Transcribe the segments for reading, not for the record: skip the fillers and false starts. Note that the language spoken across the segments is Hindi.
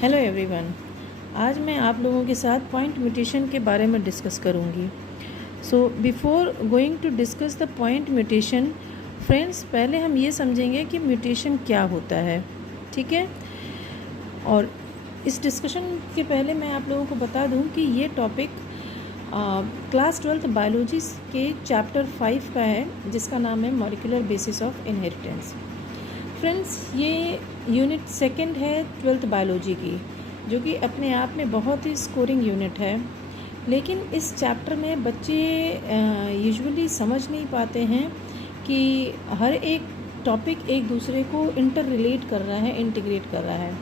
Hello everyone. आज मैं आप लोगों के साथ पॉइंट म्यूटेशन के बारे में डिस्कस करूंगी। So before going to discuss the point mutation, friends, पहले हम ये समझेंगे कि म्यूटेशन क्या होता है, ठीक है। और इस डिस्कशन के पहले मैं आप लोगों को बता दूं कि ये टॉपिक क्लास 12th बायोलॉजी के चैप्टर 5 का है, जिसका नाम है molecular basis of inheritance. Friends, ये यूनिट सेकंड है 12th बायोलॉजी की, जो कि अपने आप में बहुत ही स्कोरिंग यूनिट है। लेकिन इस चैप्टर में बच्चे यूजुअली समझ नहीं पाते हैं कि हर एक टॉपिक एक दूसरे को इंटर रिलेट कर रहा है, इंटीग्रेट कर रहा है।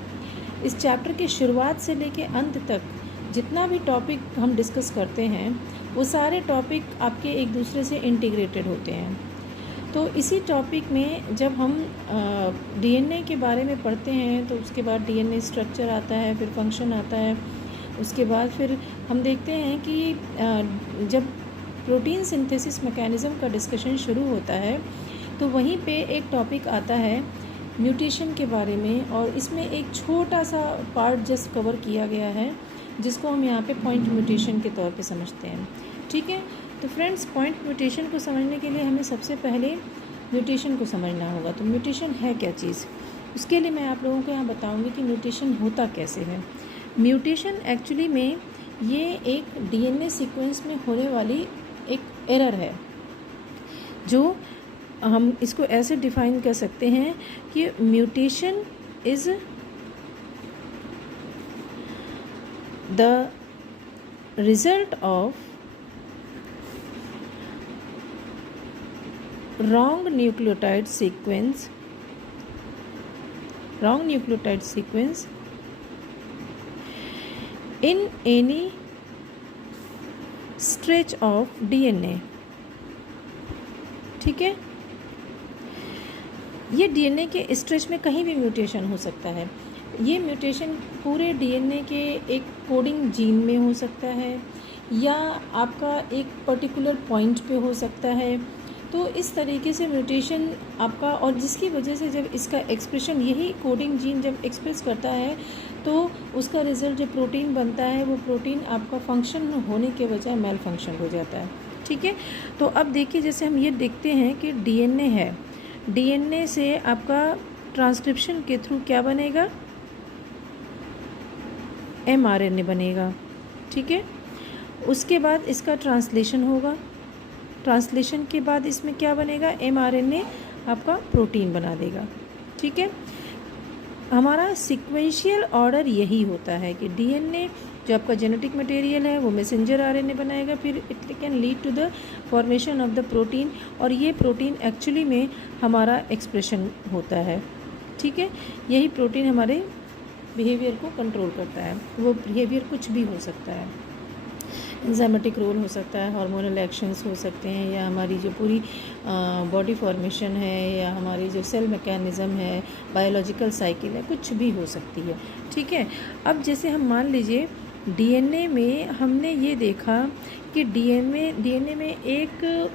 इस चैप्टर के शुरुआत से लेके अंत तक जितना भी टॉपिक हम डिस्कस करते हैं, वो सारे टॉपिक आपके एक दूसरे से इंटीग्रेटेड होते हैं। तो इसी टॉपिक में जब हम डीएनए के बारे में पढ़ते हैं, तो उसके बाद डीएनए स्ट्रक्चर आता है, फिर फंक्शन आता है। उसके बाद फिर हम देखते हैं कि जब प्रोटीन सिंथेसिस मैकेनिज़्म का डिस्कशन शुरू होता है, तो वहीं पे एक टॉपिक आता है म्यूटेशन के बारे में, और इसमें एक छोटा सा पार्ट जस्ट कवर किया गया है, जिसको हम यहाँ पे पॉइंट म्यूटेशन के तौर पे समझते हैं, ठीक है। तो फ्रेंड्स, पॉइंट म्यूटेशन को समझने के लिए हमें सबसे पहले म्यूटेशन को समझना होगा। तो म्यूटेशन है क्या चीज़, उसके लिए मैं आप लोगों को यहाँ बताऊँगी कि म्यूटेशन होता कैसे है। म्यूटेशन एक्चुअली में ये एक डीएनए सीक्वेंस में होने वाली एक एरर है, जो हम इसको ऐसे डिफाइन कर सकते हैं कि mutation is the result of wrong nucleotide sequence in any stretch of DNA, ठीक है। ये डीएनए के स्ट्रेच में कहीं भी म्यूटेशन हो सकता है। ये म्यूटेशन पूरे डीएनए के एक कोडिंग जीन में हो सकता है, या आपका एक पर्टिकुलर पॉइंट पे हो सकता है। तो इस तरीके से म्यूटेशन आपका, और जिसकी वजह से जब इसका एक्सप्रेशन, यही कोडिंग जीन जब एक्सप्रेस करता है, तो उसका रिज़ल्ट जो प्रोटीन बनता है, वो प्रोटीन आपका फंक्शन होने के बजाय मेल फंक्शन हो जाता है, ठीक है। तो अब देखिए, जैसे हम ये देखते हैं कि डीएनए है, डीएनए से आपका ट्रांसक्रिप्शन के थ्रू क्या बनेगा, एमआरएनए बनेगा, ठीक है। उसके बाद इसका ट्रांसलेशन होगा, ट्रांसलेशन के बाद इसमें क्या बनेगा, एमआरएनए आपका प्रोटीन बना देगा, ठीक है। हमारा सीक्वेंशियल ऑर्डर यही होता है कि डीएनए जो आपका जेनेटिक मटेरियल है, वो मैसेंजर आरएनए बनाएगा, फिर it can lead to the formation of the protein, और ये प्रोटीन एक्चुअली में हमारा एक्सप्रेशन होता है, ठीक है। यही प्रोटीन हमारे बिहेवियर को कंट्रोल करता है। वो बिहेवियर कुछ भी हो सकता है, एंजाइमेटिक रोल हो सकता है, हार्मोनल एक्शंस हो सकते हैं, या हमारी जो पूरी बॉडी फॉर्मेशन है, या हमारी जो सेल मैकेनिज़्म है, बायोलॉजिकल साइकिल है, कुछ भी हो सकती है, ठीक है। अब जैसे हम मान लीजिए डीएनए में हमने ये देखा कि डीएनए में एक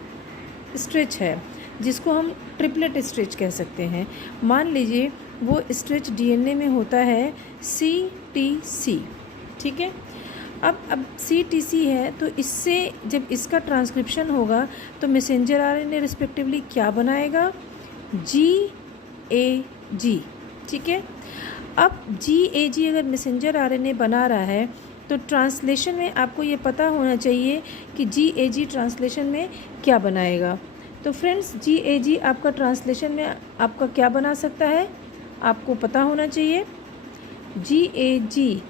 स्ट्रेच है, जिसको हम ट्रिपलेट स्ट्रेच कह सकते हैं। मान लीजिए वो स्ट्रेच डीएनए में होता है CTC, ठीक है। अब CTC है, तो इससे जब इसका ट्रांसक्रिप्शन होगा, तो मैसेंजर आरएनए रिस्पेक्टिवली क्या बनाएगा, GAG, ठीक है। अब GAG अगर मैसेंजर आरएनए बना रहा है, तो ट्रांसलेशन में आपको ये पता होना चाहिए कि GAG ट्रांसलेशन में क्या बनाएगा। तो फ्रेंड्स, GAG आपका ट्रांसलेशन में आपका क्या बना सकता है, आपको पता होना चाहिए। GAG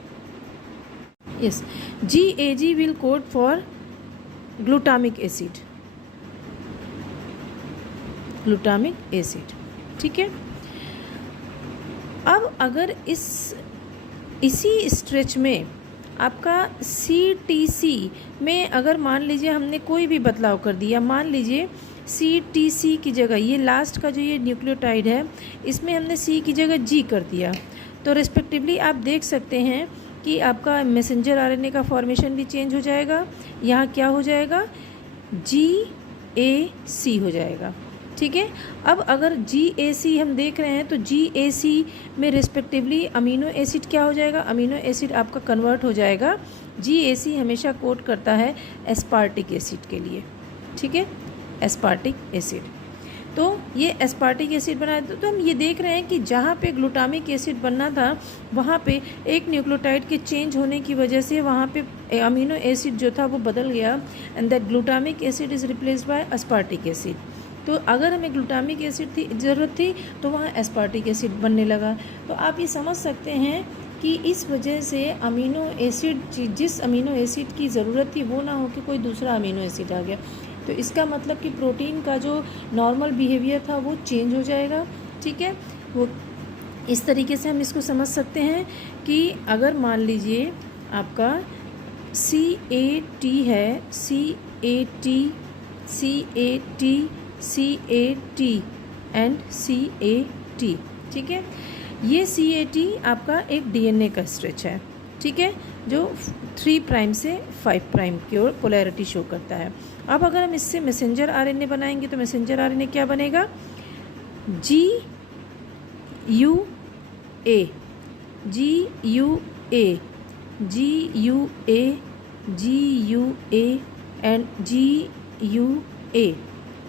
will code for glutamic acid, ठीक है। अब अगर इसी स्ट्रेच में आपका CTC में अगर मान लीजिए हमने कोई भी बदलाव कर दिया, मान लीजिए CTC की जगह ये लास्ट का जो ये न्यूक्लियोटाइड है, इसमें हमने C की जगह G कर दिया, तो रिस्पेक्टिवली आप देख सकते हैं कि आपका मैसेंजर आरएनए का फॉर्मेशन भी चेंज हो जाएगा। यहाँ क्या हो जाएगा, GAC हो जाएगा, ठीक है। अब अगर GAC हम देख रहे हैं तो GAC में रिस्पेक्टिवली अमीनो एसिड क्या हो जाएगा, अमीनो एसिड आपका कन्वर्ट हो जाएगा। GAC हमेशा कोड करता है एस्पार्टिक एसिड के लिए, ठीक है, एस्पार्टिक एसिड। तो ये एस्पार्टिक एसिड बनाया तो हम ये देख रहे हैं कि जहाँ पे ग्लूटामिक एसिड बनना था वहाँ पे एक न्यूक्लियोटाइड के चेंज होने की वजह से वहाँ पे अमीनो एसिड जो था वो बदल गया and that glutamic acid is replaced by aspartic acid. तो अगर हमें ग्लूटामिक एसिड की ज़रूरत थी तो वहाँ एस्पार्टिक एसिड बनने लगा। तो आप ये समझ सकते हैं कि इस वजह से अमीनो एसिड, जिस अमीनो एसिड की ज़रूरत थी वो ना हो कि कोई दूसरा अमीनो एसिड आ गया। तो इसका मतलब कि प्रोटीन का जो नॉर्मल बिहेवियर था वो चेंज हो जाएगा, ठीक है। वो इस तरीके से हम इसको समझ सकते हैं कि अगर मान लीजिए आपका CAT है, CAT, CAT, CAT and CAT, ठीक है। ये CAT आपका एक DNA का स्ट्रेच है, ठीक है, जो 3 प्राइम से 5 प्राइम की ओर पोलैरिटी शो करता है। अब अगर हम इससे मैसेंजर RNA बनाएंगे तो मैसेंजर RNA क्या बनेगा, GUA, GUA, GUA, GUA and GUA,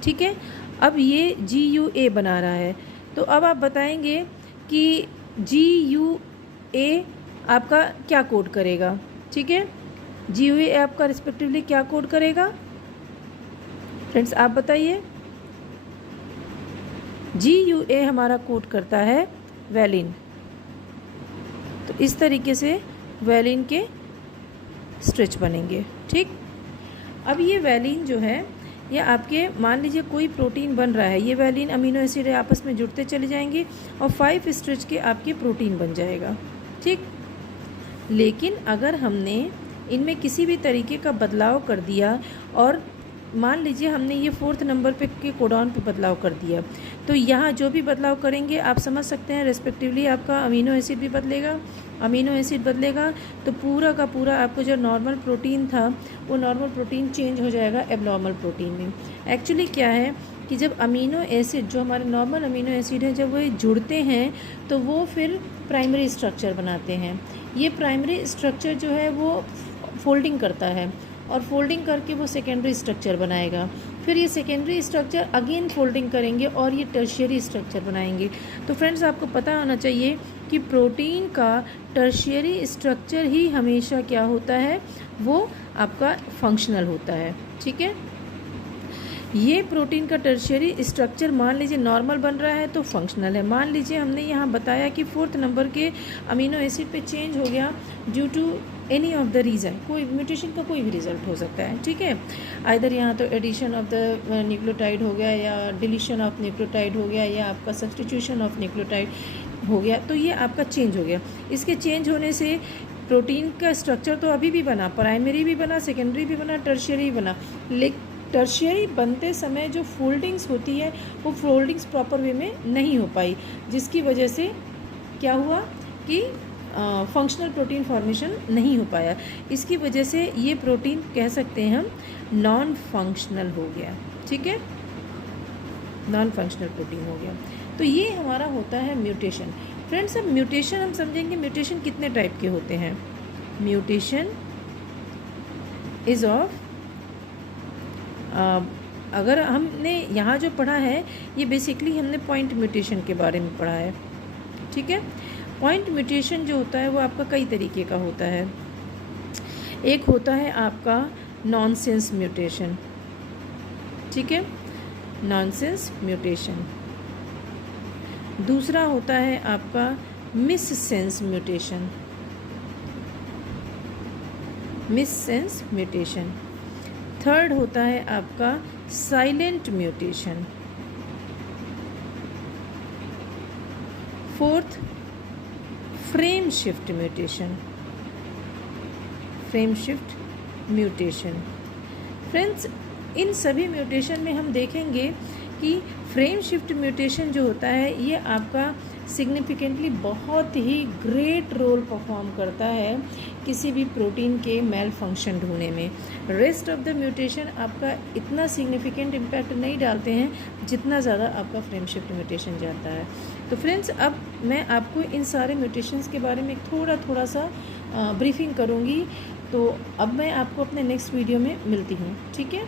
ठीक है। अब ये GUA बना रहा है तो अब आप बताएंगे कि GUA आपका क्या कोड करेगा, ठीक है। GUA आपका रिस्पेक्टिवली क्या कोड करेगा फ्रेंड्स, आप बताइए। GUA हमारा कोड करता है वैलिन। तो इस तरीके से वैलिन के स्ट्रेच बनेंगे, ठीक। अब ये वैलिन जो है ये आपके, मान लीजिए कोई प्रोटीन बन रहा है, ये वैलिन अमीनो एसिड आपस में जुड़ते चले जाएंगे और 5 स्ट्रेच के आपके प्रोटीन बन जाएगा, ठीक। लेकिन अगर हमने इनमें किसी भी तरीके का बदलाव कर दिया और मान लीजिए हमने ये 4th नंबर पे के कोडॉन पे बदलाव कर दिया, तो यहाँ जो भी बदलाव करेंगे आप समझ सकते हैं रिस्पेक्टिवली आपका अमीनो एसिड भी बदलेगा। अमीनो एसिड बदलेगा तो पूरा का पूरा आपको जो नॉर्मल प्रोटीन था वो नॉर्मल प्रोटीन चेंज हो जाएगा एबनॉर्मल प्रोटीन में। एक्चुअली क्या है कि जब अमीनो एसिड, जो हमारे नॉर्मल अमीनो एसिड है, जब वो जुड़ते हैं तो वो फिर प्राइमरी स्ट्रक्चर बनाते हैं। ये प्राइमरी स्ट्रक्चर जो है वो फोल्डिंग करता है और फोल्डिंग करके वो सेकेंडरी स्ट्रक्चर बनाएगा। फिर ये सेकेंडरी स्ट्रक्चर अगेन फोल्डिंग करेंगे और ये टर्शियरी स्ट्रक्चर बनाएंगे। तो फ्रेंड्स आपको पता होना चाहिए कि प्रोटीन का टर्शियरी स्ट्रक्चर ही हमेशा क्या होता है, वो आपका फंक्शनल होता है, ठीक है। ये प्रोटीन का टर्शियरी स्ट्रक्चर मान लीजिए नॉर्मल बन रहा है तो फंक्शनल है। मान लीजिए हमने यहाँ बताया कि 4th नंबर के अमीनो एसिड पे चेंज हो गया due to any of the reason, कोई म्यूटेशन का कोई भी रिजल्ट हो सकता है, ठीक है। आइदर यहाँ तो एडिशन ऑफ द न्यूक्लियोटाइड हो गया या डिलीशन ऑफ न्यूक्लियोटाइड हो गया या आपका सब्सटीट्यूशन ऑफ न्यूक्लियोटाइड हो गया, तो ये आपका चेंज हो गया। इसके चेंज होने से प्रोटीन का स्ट्रक्चर तो अभी भी बना, प्राइमरी भी बना, सेकेंडरी भी बना, टर्शियरी भी बना, लेकिन टर्शियरी बनते समय जो फोल्डिंग्स होती है वो फोल्डिंग्स प्रॉपर वे में नहीं हो पाई, जिसकी वजह से क्या हुआ कि फंक्शनल प्रोटीन फॉर्मेशन नहीं हो पाया। इसकी वजह से ये प्रोटीन कह सकते हैं हम नॉन फंक्शनल हो गया, ठीक है, नॉन फंक्शनल प्रोटीन हो गया। तो ये हमारा होता है म्यूटेशन। फ्रेंड्स अब म्यूटेशन हम समझेंगे म्यूटेशन कितने टाइप के होते हैं। म्यूटेशन इज़ ऑफ, अगर हमने यहाँ जो पढ़ा है ये बेसिकली हमने पॉइंट म्यूटेशन के बारे में पढ़ा है, ठीक है। पॉइंट म्यूटेशन जो होता है वो आपका कई तरीके का होता है। एक होता है आपका नॉनसेंस म्यूटेशन, ठीक है, नॉनसेंस म्यूटेशन। दूसरा होता है आपका मिससेंस म्यूटेशन, मिससेंस म्यूटेशन। थर्ड होता है आपका silent mutation. Fourth frame shift mutation, frame shift mutation. Friends इन सभी म्यूटेशन में हम देखेंगे कि फ्रेम शिफ्ट म्यूटेशन जो होता है ये आपका सिग्निफिकेंटली बहुत ही ग्रेट रोल परफॉर्म करता है किसी भी प्रोटीन के मेल फंक्शन ढूंढने में। रेस्ट ऑफ द म्यूटेशन आपका इतना सिग्निफिकेंट इम्पैक्ट नहीं डालते हैं जितना ज़्यादा आपका फ्रेम शिफ्ट म्यूटेशन जाता है। तो फ्रेंड्स, अब मैं आपको इन सारे म्यूटेशंस के बारे में थोड़ा सा ब्रीफिंग करूँगी। तो अब मैं आपको अपने नेक्स्ट वीडियो में मिलती हूँ, ठीक है।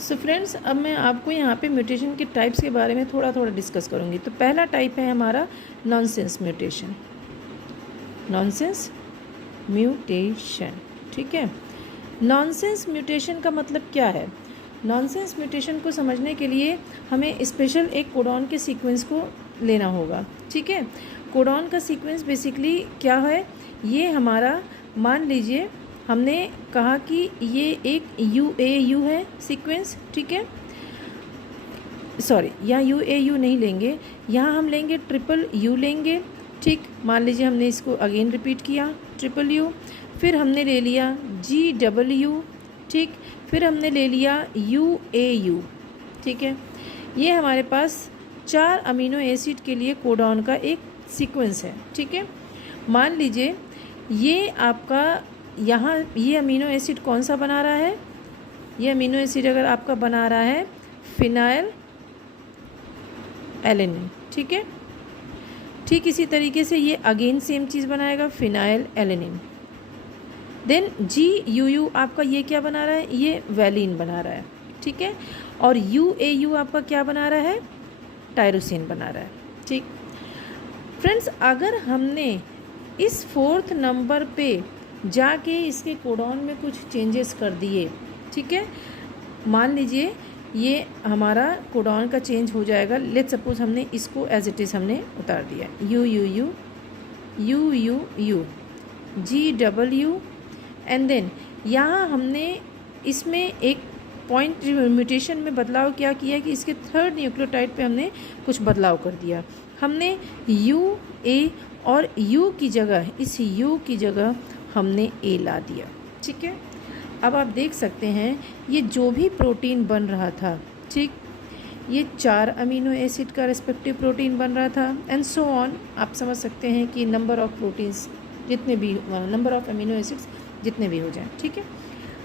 सो फ्रेंड्स, अब मैं आपको यहाँ पे म्यूटेशन के टाइप्स के बारे में थोड़ा डिस्कस करूँगी। तो पहला टाइप है हमारा नॉनसेंस म्यूटेशन। नॉनसेंस म्यूटेशन, ठीक है। नॉनसेंस म्यूटेशन का मतलब क्या है? नॉनसेंस म्यूटेशन को समझने के लिए हमें स्पेशल एक कोडॉन के सीक्वेंस को लेना होगा, ठीक है। कोडॉन का सीक्वेंस बेसिकली क्या है? ये हमारा, मान लीजिए हमने कहा कि ये एक UAU है सीक्वेंस, ठीक है। सॉरी, यहाँ UAU नहीं लेंगे, यहाँ हम लेंगे UU लेंगे, ठीक। मान लीजिए हमने इसको अगेन रिपीट किया UU, फिर हमने ले लिया GW, ठीक। फिर हमने ले लिया UAU, ठीक है। ये हमारे पास 4 अमीनो एसिड के लिए कोडॉन का एक सीक्वेंस है, ठीक है। मान लीजिए ये आपका यहाँ ये अमीनो एसिड कौन सा बना रहा है? ये अमीनो एसिड अगर आपका बना रहा है फिनाइल एलेनिन, ठीक है। ठीक इसी तरीके से ये अगेन सेम चीज़ बनाएगा, फिनाइल एलेनिन। देन GUU आपका ये क्या बना रहा है? ये वैलिन बना रहा है, ठीक है। और UAU आपका क्या बना रहा है? टायरोसिन बना रहा है, ठीक। फ्रेंड्स, अगर हमने इस 4th नंबर पे जाके इसके कोडॉन में कुछ चेंजेस कर दिए, ठीक है। मान लीजिए ये हमारा कोडॉन का चेंज हो जाएगा। लेट्स सपोज हमने इसको एज इट इज़ हमने उतार दिया, UUU, UUU, GW, and then यहाँ हमने इसमें एक पॉइंट म्यूटेशन में बदलाव क्या किया कि इसके 3rd न्यूक्लियोटाइड पे हमने कुछ बदलाव कर दिया। हमने UA और U की जगह, इस U की जगह हमने A ला दिया, ठीक है। अब आप देख सकते हैं ये जो भी प्रोटीन बन रहा था, ठीक, ये 4 अमीनो एसिड का रेस्पेक्टिव प्रोटीन बन रहा था एंड सो ऑन। आप समझ सकते हैं कि नंबर ऑफ़ प्रोटीन्स जितने भी, नंबर ऑफ़ अमीनो एसिड्स जितने भी हो जाएं, ठीक है।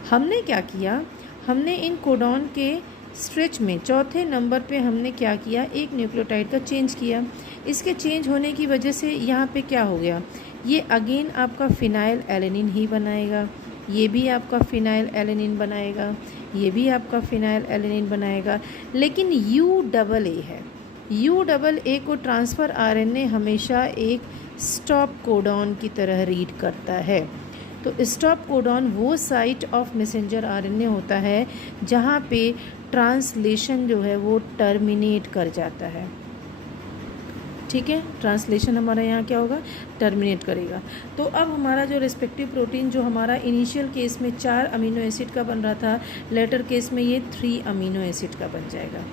हमने क्या किया? हमने इन कोडॉन के स्ट्रेच में 4थे नंबर पे हमने क्या किया? एक न्यूक्लियोटाइड का चेंज किया। इसके चेंज होने की वजह से यहाँ पे क्या हो गया? ये अगेन आपका फिनाइल एलेनिन ही बनाएगा, ये भी आपका फिनाइल एलेनिन बनाएगा, ये भी आपका फिनाइल एलेनिन बनाएगा, लेकिन UAA है। UAA को ट्रांसफ़र RNA हमेशा एक स्टॉप कोडॉन की तरह रीड करता है। तो स्टॉप कोडॉन वो साइट ऑफ मैसेंजर RNA होता है जहाँ पे ट्रांसलेशन जो है वो टर्मिनेट कर जाता है, ठीक है। ट्रांसलेशन हमारा यहाँ क्या होगा? टर्मिनेट करेगा। तो अब हमारा जो रेस्पेक्टिव प्रोटीन जो हमारा इनिशियल केस में 4 अमीनो एसिड का बन रहा था, लेटर केस में ये 3 अमीनो एसिड का बन जाएगा,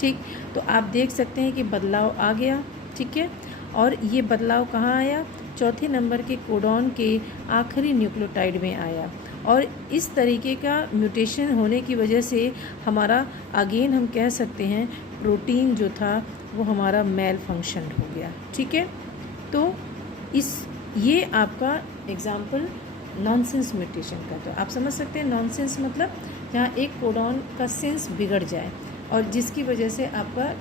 ठीक। तो आप देख सकते हैं कि बदलाव आ गया, ठीक है। और ये बदलाव कहाँ आया? 4थे नंबर के कोडॉन के आखिरी न्यूक्लियोटाइड में आया। और इस तरीके का म्यूटेशन होने की वजह से हमारा अगेन हम कह सकते हैं प्रोटीन जो था वो हमारा मेल फंक्शन हो गया, ठीक है। तो ये आपका एग्जाम्पल नॉनसेंस म्यूटेशन का। तो आप समझ सकते हैं नॉनसेंस मतलब जहाँ एक कोडॉन का सेंस बिगड़ जाए और जिसकी वजह से आपका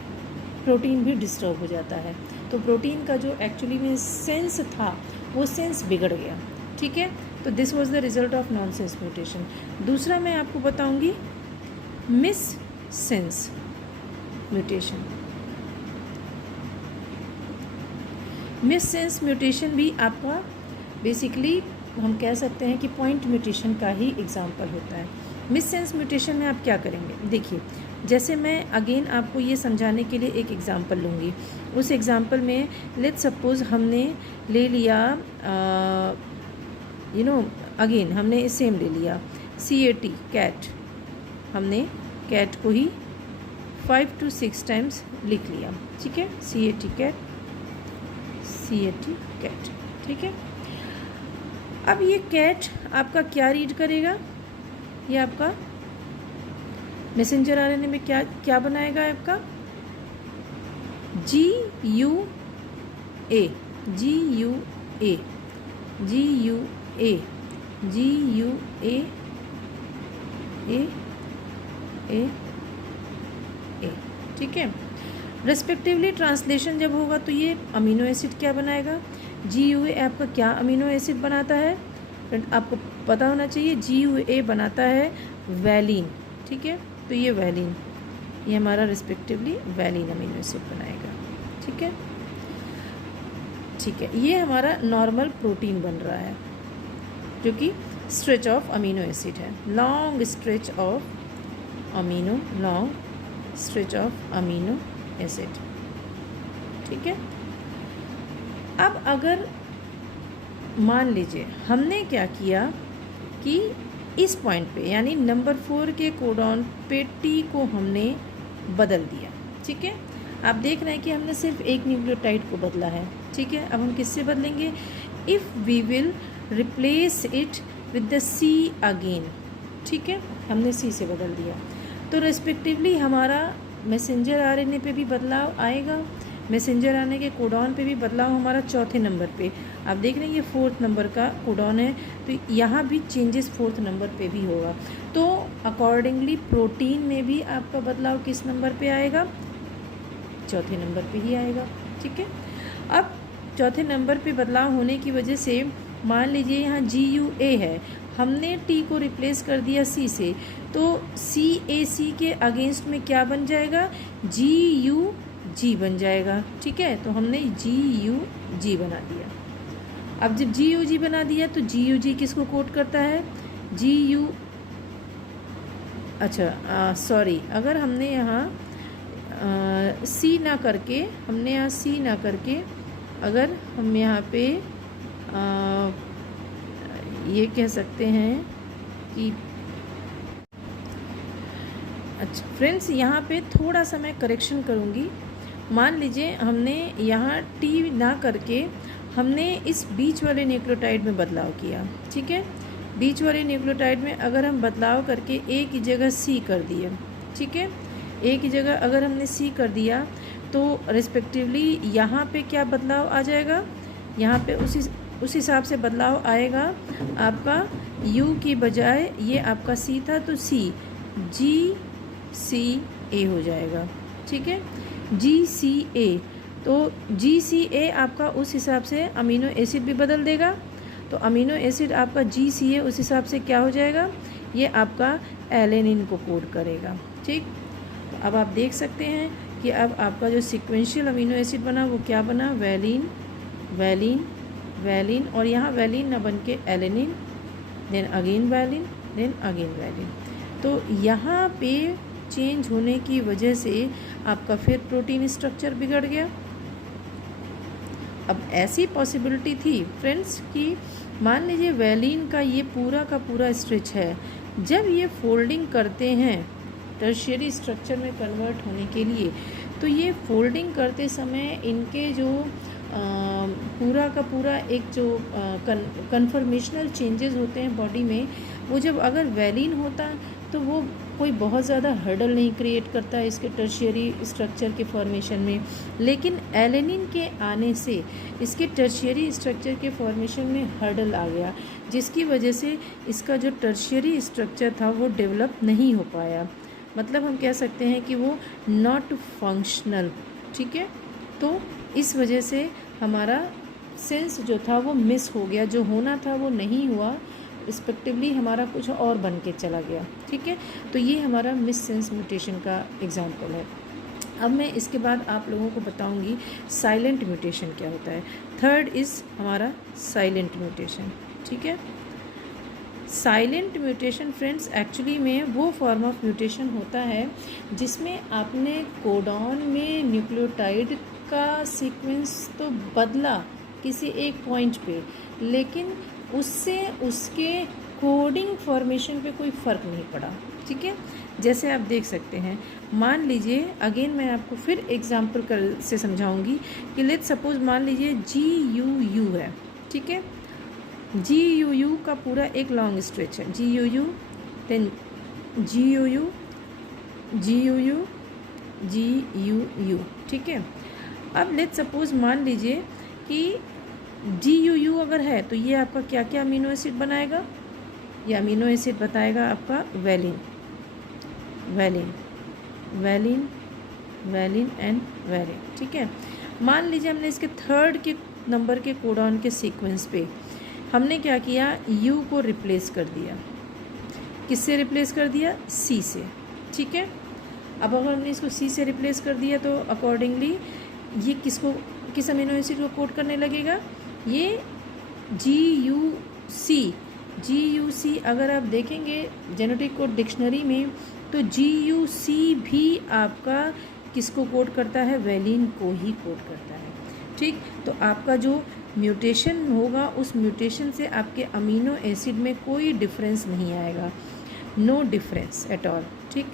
प्रोटीन भी डिस्टर्ब हो जाता है। तो प्रोटीन का जो एक्चुअली में सेंस था वो सेंस बिगड़ गया, ठीक है। तो this was the result of nonsense mutation. दूसरा मैं आपको बताऊंगी miss sense mutation. Miss sense mutation भी आपका बेसिकली हम कह सकते हैं कि पॉइंट म्यूटेशन का ही एग्जाम्पल होता है। मिस सेंस म्यूटेशन में आप क्या करेंगे? देखिए, जैसे मैं अगेन आपको ये समझाने के लिए एक एग्ज़ाम्पल लूँगी। उस एग्ज़ाम्पल में लेट्स सपोज़ हमने ले लिया अगेन हमने सेम ले लिया CAT कैट। हमने कैट को ही 5 to 6 टाइम्स लिख लिया, ठीक है। CAT कैट, ठीक है। अब ये कैट आपका क्या रीड करेगा? ये आपका मैसेंजर RNA में क्या बनाएगा? आपका GUA G U A, G U A A A A, ठीक है। रेस्पेक्टिवली ट्रांसलेशन जब होगा तो ये अमीनो एसिड क्या बनाएगा, जी यू ए आपका क्या अमीनो एसिड बनाता है, आपको पता होना चाहिए। जी यू ए बनाता है वैलिन, ठीक है। तो ये वैलिन, ये हमारा रिस्पेक्टिवली वैलिन अमीनो एसिड बनाएगा, ठीक है। ठीक है, ये हमारा नॉर्मल प्रोटीन बन रहा है जो कि स्ट्रेच ऑफ अमीनो एसिड है, long stretch of amino, long stretch of amino acid, ठीक है। अब अगर मान लीजिए हमने क्या किया कि इस पॉइंट पे यानी नंबर 4 के कोडॉन पे टी को हमने बदल दिया, ठीक है। आप देख रहे हैं कि हमने सिर्फ एक न्यूक्लियोटाइड को बदला है, ठीक है। अब हम किससे बदलेंगे, if we will replace it with the C again, ठीक है। हमने सी से बदल दिया तो रेस्पेक्टिवली हमारा मैसेंजर आरएनए पे भी बदलाव आएगा, मैसेंजर आरएनए के कोडॉन पे भी बदलाव हमारा चौथे नंबर पे। आप देख रहे हैं ये 4th नंबर का कोडॉन है तो यहाँ भी चेंजेस 4th नंबर पे भी होगा। तो अकॉर्डिंगली प्रोटीन में भी आपका बदलाव किस नंबर पे आएगा, चौथे नंबर पे ही आएगा, ठीक है। अब चौथे नंबर पे बदलाव होने की वजह से मान लीजिए यहाँ जी यू ए है, हमने टी को रिप्लेस कर दिया सी से, तो सी ए सी के अगेंस्ट में क्या बन जाएगा, जी यू जी बन जाएगा, ठीक है। तो हमने जी यू जी बना दिया। अब जब जी यू जी बना दिया तो जी यू जी किसको कोड करता है, जी यू, अच्छा सॉरी, अगर हमने यहाँ सी ना करके, हमने यहाँ सी ना करके अगर हम यहाँ पे ये कह सकते हैं कि, अच्छा फ्रेंड्स यहाँ पे थोड़ा सा मैं करेक्शन करूँगी। मान लीजिए हमने यहाँ टी ना करके हमने इस बीच वाले न्यूक्लियोटाइड में बदलाव किया, ठीक है। बीच वाले न्यूक्लियोटाइड में अगर हम बदलाव करके ए की जगह सी कर दिए, ठीक है, ए की जगह अगर हमने सी कर दिया तो रिस्पेक्टिवली यहाँ पे क्या बदलाव आ जाएगा, यहाँ पे उस हिसाब से बदलाव आएगा। आपका यू की बजाय ये आपका सी था तो सी जी सी ए हो जाएगा, ठीक है, जी सी ए। तो जी सी ए आपका उस हिसाब से अमीनो एसिड भी बदल देगा, तो अमीनो एसिड आपका जी सी ए उस हिसाब से क्या हो जाएगा, ये आपका एलेनिन को कोड करेगा, ठीक। तो अब आप देख सकते हैं कि अब आपका जो सीक्वेंशियल अमीनो एसिड बना वो क्या बना, वैलिन वैलिन वैलिन, और यहाँ वैलिन ना बन के alanine, then again valine, then again valine. तो यहाँ पे चेंज होने की वजह से आपका फिर प्रोटीन स्ट्रक्चर बिगड़ गया। अब ऐसी पॉसिबिलिटी थी फ्रेंड्स कि मान लीजिए वैलिन का ये पूरा का पूरा स्ट्रेच है, जब ये फोल्डिंग करते हैं टर्शियरी स्ट्रक्चर में कन्वर्ट होने के लिए, तो ये फोल्डिंग करते समय इनके जो पूरा का पूरा एक जो कन्फर्मेशनल चेंजेस होते हैं बॉडी में, वो जब अगर वैलिन होता तो वो कोई बहुत ज़्यादा हर्डल नहीं क्रिएट करता है इसके टर्शियरी स्ट्रक्चर के फॉर्मेशन में। लेकिन एलेनिन के आने से इसके टर्शियरी स्ट्रक्चर के फॉर्मेशन में हर्डल आ गया, जिसकी वजह से इसका जो टर्शियरी स्ट्रक्चर था वो डेवलप नहीं हो पाया। मतलब हम कह सकते हैं कि वो नॉट फंक्शनल, ठीक है। तो इस वजह से हमारा सेंस जो था वो मिस हो गया, जो होना था वो नहीं हुआ, रिस्पेक्टिवली हमारा कुछ और बन के चला गया, ठीक है। तो ये हमारा मिस सेंस म्यूटेशन का एग्जाम्पल है। अब मैं इसके बाद आप लोगों को बताऊंगी साइलेंट म्यूटेशन क्या होता है। थर्ड इज़ हमारा साइलेंट म्यूटेशन, ठीक है। साइलेंट म्यूटेशन फ्रेंड्स एक्चुअली में वो फॉर्म ऑफ म्यूटेशन होता है जिसमें आपने कोडॉन में न्यूक्लियोटाइड का सीक्वेंस तो बदला किसी एक पॉइंट पे, लेकिन उससे उसके कोडिंग फॉर्मेशन पे कोई फ़र्क नहीं पड़ा, ठीक है। जैसे आप देख सकते हैं, मान लीजिए अगेन मैं आपको फिर एग्जांपल से समझाऊंगी कि लेट्स सपोज मान लीजिए जी यू यू है, ठीक है। जी यू यू का पूरा एक लॉन्ग स्ट्रेच है, G U U, then G U U, G U U, G U U, ठीक है। अब लेट्स सपोज मान लीजिए कि GUU अगर है तो ये आपका क्या क्या अमीनो एसिड बनाएगा, ये अमीनो एसिड बताएगा आपका valine, valine, valine, valine and valine. ठीक है, मान लीजिए हमने इसके थर्ड के नंबर के कोडॉन के सीक्वेंस पे हमने क्या किया, U को रिप्लेस कर दिया, किससे रिप्लेस कर दिया, C से। ठीक है, अब अगर हमने इसको C से रिप्लेस कर दिया तो अकॉर्डिंगली ये किसको, किस अमीनो एसिड को कोड करने लगेगा, ये GUC अगर आप देखेंगे जेनेटिक कोड डिक्शनरी में तो GUC भी आपका किसको कोड करता है, वैलिन को ही कोड करता है। ठीक, तो आपका जो म्यूटेशन होगा उस म्यूटेशन से आपके अमीनो एसिड में कोई डिफरेंस नहीं आएगा, नो डिफरेंस एट ऑल। ठीक,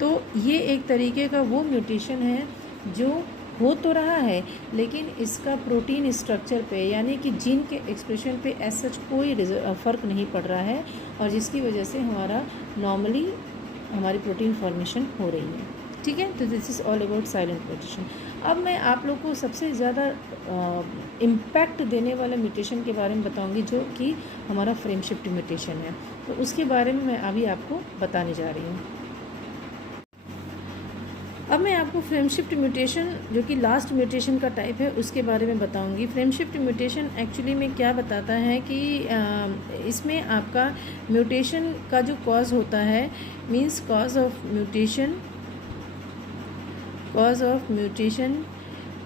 तो ये एक तरीके का वो म्यूटेशन है जो हो तो रहा है लेकिन इसका प्रोटीन स्ट्रक्चर पे यानी कि जीन के एक्सप्रेशन पे एज सच कोई फ़र्क नहीं पड़ रहा है और जिसकी वजह से हमारा नॉर्मली हमारी प्रोटीन फॉर्मेशन हो रही है। ठीक है, तो this is all about silent mutation. अब मैं आप लोग को सबसे ज़्यादा इम्पैक्ट देने वाले म्यूटेशन के बारे में बताऊंगी जो कि हमारा फ्रेम शिफ्ट म्यूटेशन है, तो उसके बारे में मैं अभी आपको बताने जा रही हूँ। अब मैं आपको फ्रेम शिफ्ट म्यूटेशन जो कि लास्ट म्यूटेशन का टाइप है उसके बारे में बताऊंगी। फ्रेम शिफ्ट म्यूटेशन एक्चुअली में क्या बताता है कि इसमें आपका म्यूटेशन का जो कॉज होता है means cause of mutation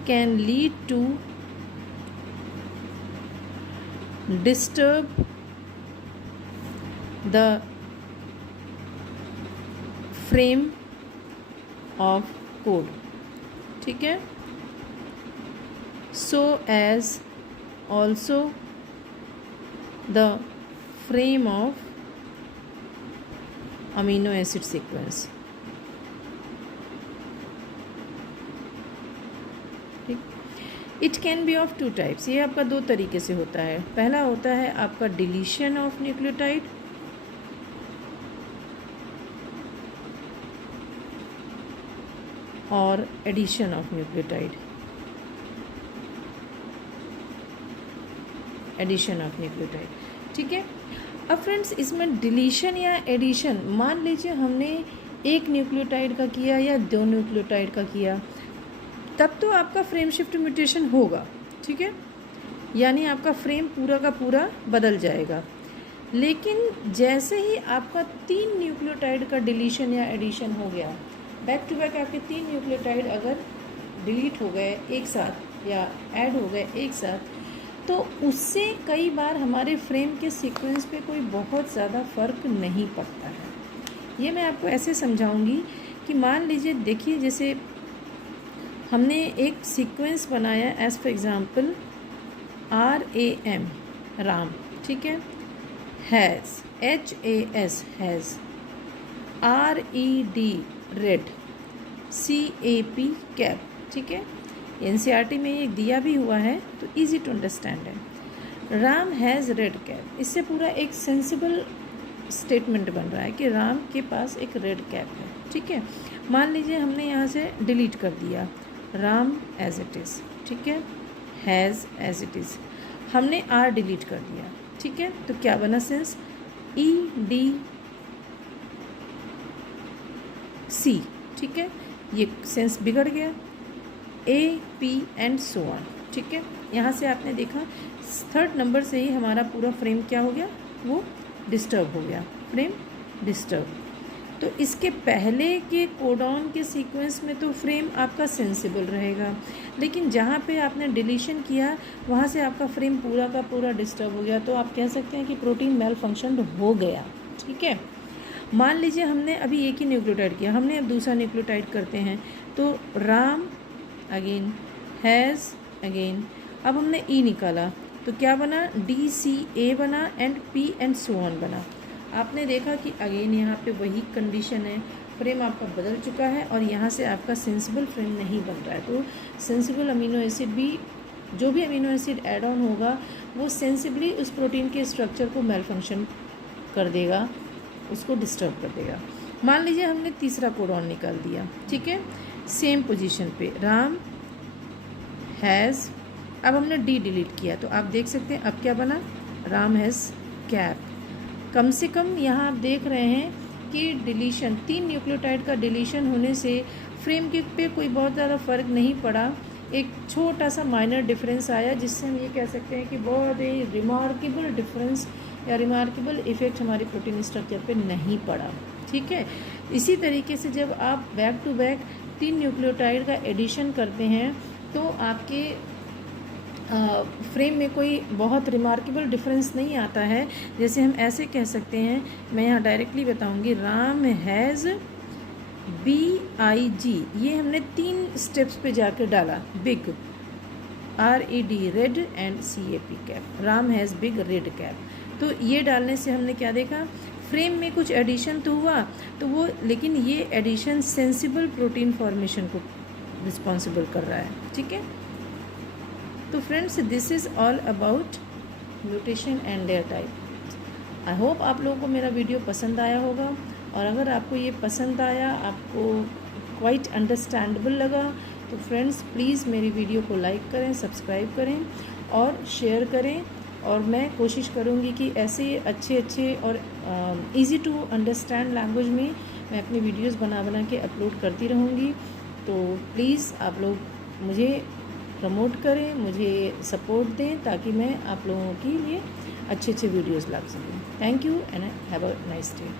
can lead to disturb the frame of code. ठीक है, so as also the frame of amino acid sequence. ठीक, it can be of two types, ये आपका दो तरीके से होता है। पहला होता है आपका डिलीशन ऑफ न्यूक्लियोटाइड और addition of nucleotide, addition of nucleotide. ठीक है, अब फ्रेंड्स इसमें डिलीशन या एडिशन, मान लीजिए हमने एक न्यूक्लियोटाइड का किया या दो न्यूक्लियोटाइड का किया, तब तो आपका फ्रेम शिफ्ट म्यूटेशन होगा। ठीक है, यानी आपका फ्रेम पूरा का पूरा बदल जाएगा। लेकिन जैसे ही आपका 3 न्यूक्लियोटाइड का डिलीशन या एडिशन हो गया, बैक टू बैक आपके 3 न्यूक्लियोटाइड अगर डिलीट हो गए एक साथ या ऐड हो गए एक साथ, तो उससे कई बार हमारे फ्रेम के सीक्वेंस पे कोई बहुत ज़्यादा फ़र्क नहीं पड़ता है। ये मैं आपको ऐसे समझाऊंगी कि मान लीजिए, देखिए जैसे हमने एक सीक्वेंस बनाया as for example RAM, ram. ठीक है, has, HAS, has, RED, red, CAP, cap. ठीक है, NCERT में ये दिया भी हुआ है तो इजी टू अंडरस्टैंड है। राम हैज़ रेड कैप, इससे पूरा एक सेंसिबल स्टेटमेंट बन रहा है कि राम के पास एक रेड कैप है। ठीक है, मान लीजिए हमने यहाँ से डिलीट कर दिया राम एज इट इज़। ठीक है, हैज़ एज इट इज़, हमने R डिलीट कर दिया। ठीक है, तो क्या बना सेंस, EDC। ठीक है, ये सेंस बिगड़ गया, AP एंड सो ऑन। ठीक है, यहाँ से आपने देखा थर्ड नंबर से ही हमारा पूरा फ्रेम क्या हो गया, वो डिस्टर्ब हो गया, फ्रेम डिस्टर्ब। तो इसके पहले के कोडॉन के सीक्वेंस में तो फ्रेम आपका सेंसिबल रहेगा, लेकिन जहाँ पे आपने डिलीशन किया वहाँ से आपका फ्रेम पूरा का पूरा डिस्टर्ब हो गया, तो आप कह सकते हैं कि प्रोटीन मेल फंक्शन हो गया। ठीक है, मान लीजिए हमने अभी एक ही न्यूक्लियोटाइड किया, हमने अब दूसरा न्यूक्लियोटाइड करते हैं, तो राम अगेन, हैज़ अगेन, अब हमने E निकाला तो क्या बना, DCA बना and P and so on बना। आपने देखा कि अगेन यहाँ पे वही कंडीशन है, फ्रेम आपका बदल चुका है और यहाँ से आपका सेंसिबल फ्रेम नहीं बन रहा है। तो सेंसिबल अमीनो एसिड भी, जो भी अमीनो एसिड ऐड ऑन होगा वो सेंसिबली उस प्रोटीन के स्ट्रक्चर को मेल फंक्शन कर देगा, उसको डिस्टर्ब कर देगा। मान लीजिए हमने तीसरा कोडॉन निकाल दिया। ठीक है, सेम पोजीशन पे राम हैज़ अब हमने डी डिलीट किया तो आप देख सकते हैं अब क्या बना, राम हैज़ कैप। कम से कम यहाँ आप देख रहे हैं कि डिलीशन, 3 न्यूक्लियोटाइड का डिलीशन होने से फ्रेम के पे कोई बहुत ज़्यादा फ़र्क नहीं पड़ा, एक छोटा सा माइनर डिफरेंस आया जिससे हम ये कह सकते हैं कि बहुत ही रिमार्केबल डिफरेंस या रिमार्केबल इफ़ेक्ट हमारी प्रोटीन स्ट्रक्चर पे नहीं पड़ा। ठीक है, इसी तरीके से जब आप बैक टू बैक 3 न्यूक्लियोटाइड का एडिशन करते हैं तो आपके फ्रेम में कोई बहुत रिमार्केबल डिफरेंस नहीं आता है। जैसे हम ऐसे कह सकते हैं, मैं यहाँ डायरेक्टली बताऊँगी, राम हैज़ BIG, ये हमने 3 स्टेप्स पे जाकर डाला, big RED red and CAP cap, Ram has big red cap. तो ये डालने से हमने क्या देखा, फ्रेम में कुछ एडिशन तो हुआ तो वो, लेकिन ये एडिशन सेंसिबल प्रोटीन फॉर्मेशन को रिस्पॉन्सिबल कर रहा है। ठीक है, तो friends this is all about mutation and their type. I hope आप लोगों को मेरा वीडियो पसंद आया होगा, और अगर आपको ये पसंद आया, आपको क्वाइट अंडरस्टैंडेबल लगा, तो फ्रेंड्स प्लीज़ मेरी वीडियो को लाइक करें, सब्सक्राइब करें और शेयर करें। और मैं कोशिश करूँगी कि ऐसे अच्छे और इजी टू अंडरस्टैंड लैंग्वेज में मैं अपनी वीडियोस बना के अपलोड करती रहूँगी। तो प्लीज़ आप लोग मुझे प्रमोट करें, मुझे सपोर्ट दें ताकि मैं आप लोगों के लिए अच्छे वीडियोस ला सकूँ। Thank you and have a nice day.